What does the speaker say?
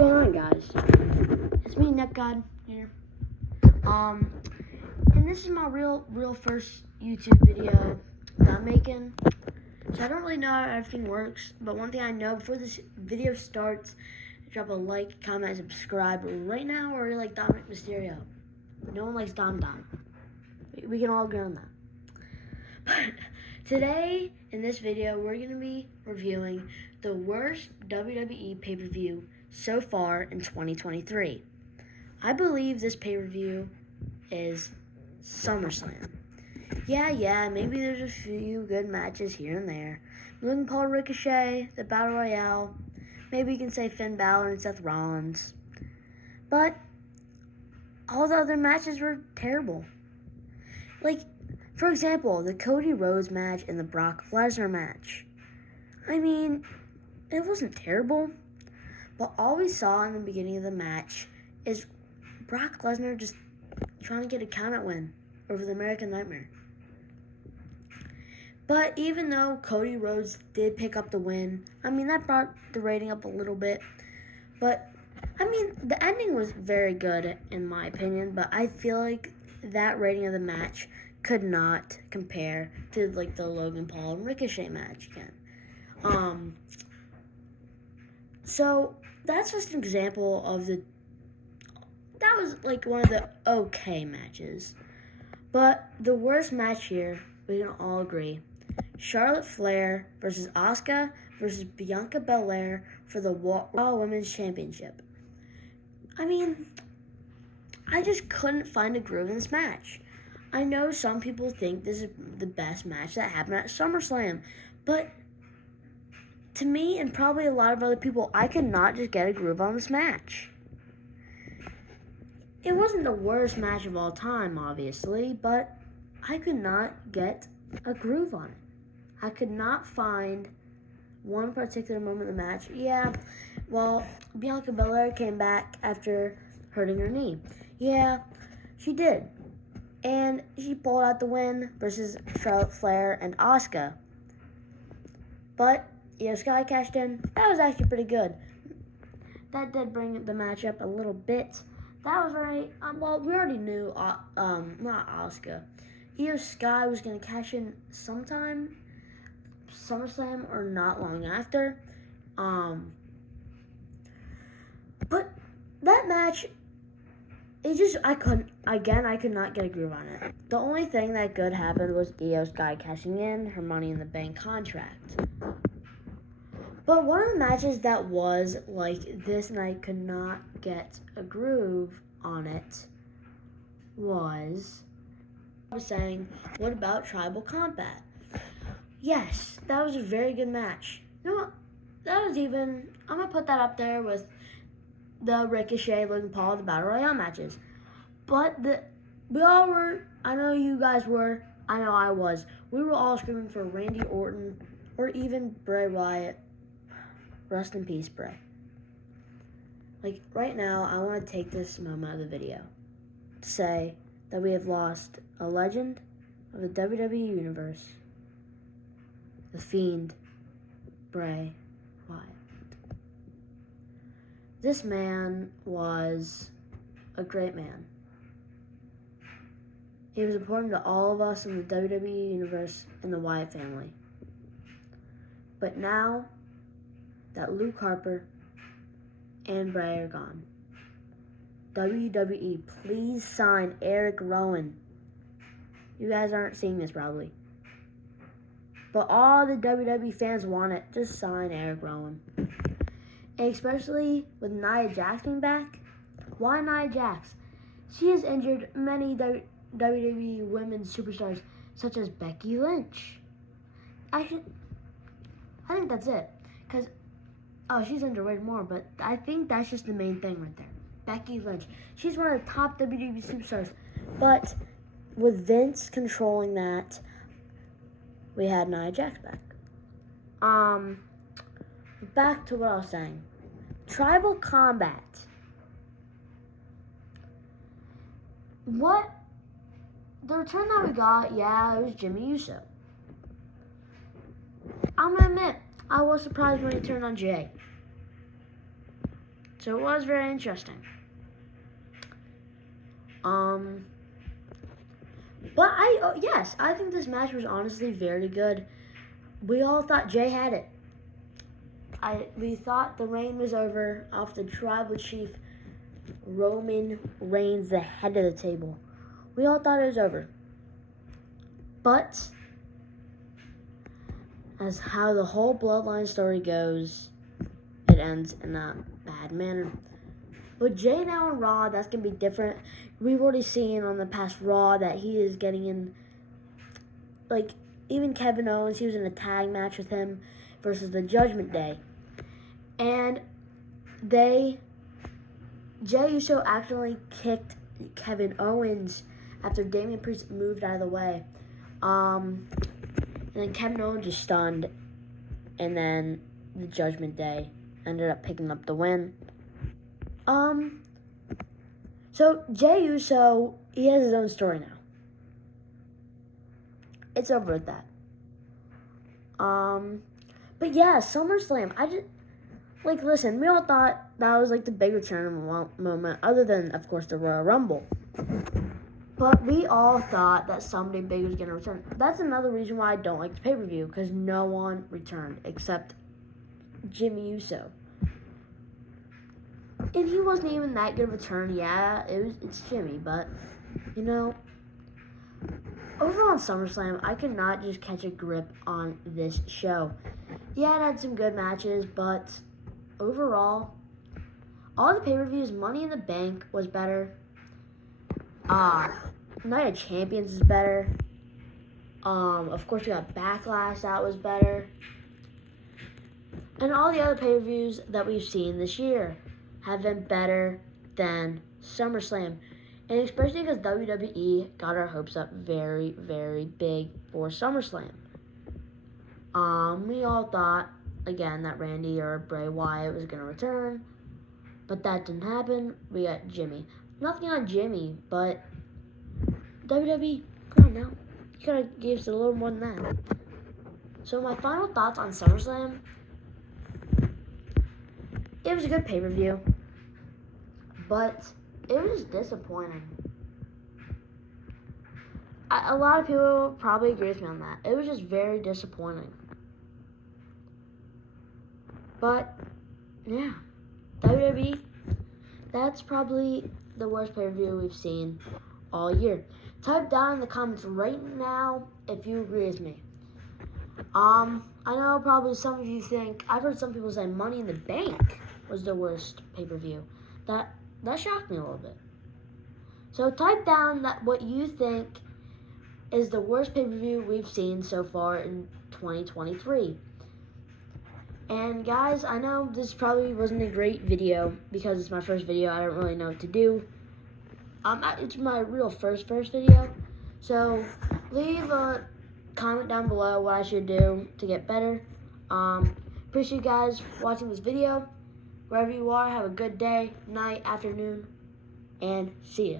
going on, guys? It's me, NetGod, here. And this is my real first YouTube video that I'm making. So I don't really know how everything works, but one thing I know before this video starts, drop a like, comment, and subscribe. Right now, we're like Dominic Mysterio. No one likes Dom. We can all agree on that. But today, in this video, we're going to be reviewing the worst WWE pay-per-view so far in 2023. I believe this pay-per-view is SummerSlam. Yeah, maybe there's a few good matches here and there. Logan Paul, Ricochet, the Battle Royale. Maybe you can say Finn Balor and Seth Rollins. But all the other matches were terrible. Like, for example, the Cody Rhodes match and the Brock Lesnar match. I mean, it wasn't terrible, but all we saw in the beginning of the match is Brock Lesnar just trying to get a count-out win over the American Nightmare. But even though Cody Rhodes did pick up the win, I mean, that brought the rating up a little bit. But, I mean, the ending was very good, in my opinion, but I feel like that rating of the match could not compare to, like, the Logan Paul and Ricochet match again. So, that's just an example of that was, like, one of the okay matches. But the worst match here, we can all agree, Charlotte Flair versus Asuka versus Bianca Belair for the Raw Women's Championship. I mean, I just couldn't find a groove in this match. I know some people think this is the best match that happened at SummerSlam, but to me and probably a lot of other people, I could not just get a groove on this match. It wasn't the worst match of all time, obviously, but I could not get a groove on it. I could not find one particular moment in the match. Yeah, well, Bianca Belair came back after hurting her knee. Yeah, she did. And she pulled out the win versus Charlotte Flair and Asuka. But Io Sky cashed in. That was actually pretty good. That did bring the match up a little bit. That was right. Well, we already knew, not Asuka. Io Sky was going to cash in sometime, SummerSlam or not long after. But that match, I could not get a groove on it. The only thing that good happened was Io Sky cashing in her Money in the Bank contract. But one of the matches that was like this and I could not get a groove on it was saying, what about Tribal Combat? Yes, that was a very good match. You know what? I'm going to put that up there with the Ricochet, Logan Paul, the Battle Royale matches. But we all were, I know you guys were, I know I was. We were all screaming for Randy Orton or even Bray Wyatt. Rest in peace, Bray. Like, right now, I want to take this moment of the video to say that we have lost a legend of the WWE Universe, the Fiend, Bray Wyatt. This man was a great man. He was important to all of us in the WWE Universe and the Wyatt family. But now that Luke Harper and Bray are gone, WWE, please sign Eric Rowan. You guys aren't seeing this probably, but all the WWE fans want it. Just sign Eric Rowan. And especially with Nia Jax being back. Why Nia Jax? She has injured many WWE women's superstars, such as Becky Lynch. I think that's it. Because, she's injured way more, but I think that's just the main thing right there. Becky Lynch. She's one of the top WWE superstars. But with Vince controlling that, we had Nia Jax back. Back to what I was saying. Tribal Combat. The return that we got, yeah, it was Jimmy Uso. I'm going to admit, I was surprised when he turned on Jay. So it was very interesting. But I think this match was honestly very good. We all thought Jay had it. We thought the reign was over off the tribal chief Roman Reigns, the head of the table. We all thought it was over. But as how the whole bloodline story goes, it ends in a bad manner. But Jay now on Raw, that's going to be different. We've already seen on the past Raw that he is getting in, like, even Kevin Owens, he was in a tag match with him versus the Judgment Day. And Jay Uso accidentally kicked Kevin Owens after Damian Priest moved out of the way. And then Kevin Owens was stunned. And then the Judgment Day ended up picking up the win. So Jay Uso, he has his own story now. It's over with that. But yeah, SummerSlam, listen, we all thought that was like the big return moment, other than, of course, the Royal Rumble. But we all thought that somebody big was going to return. That's another reason why I don't like the pay-per-view, because no one returned except Jimmy Uso. And he wasn't even that good of a turn. Yeah, it's Jimmy, but, overall on SummerSlam, I could not just catch a grip on this show. Yeah, it had some good matches, but overall, all the pay-per-views, Money in the Bank was better. Night of Champions is better. Of course, we got Backlash, that was better. And all the other pay-per-views that we've seen this year have been better than SummerSlam. And especially because WWE got our hopes up very, very big for SummerSlam. We all thought, again, that Randy or Bray Wyatt was going to return. But that didn't happen. We got Jimmy. Nothing on Jimmy, but WWE, come on now. You gotta give us a little more than that. So my final thoughts on SummerSlam. It was a good pay-per-view, but it was disappointing. A lot of people probably agree with me on that. It was just very disappointing. But, yeah, WWE, that's probably the worst pay-per-view we've seen all year. Type down in the comments right now if you agree with me. I know probably some of you think, I've heard some people say Money in the Bank was the worst pay-per-view. That shocked me a little bit. So type down what you think is the worst pay-per-view we've seen so far in 2023. And guys, I know this probably wasn't a great video because it's my first video. I don't really know what to do. It's my real first video. So leave a comment down below what I should do to get better. Appreciate you guys watching this video. Wherever you are, have a good day, night, afternoon, and see ya.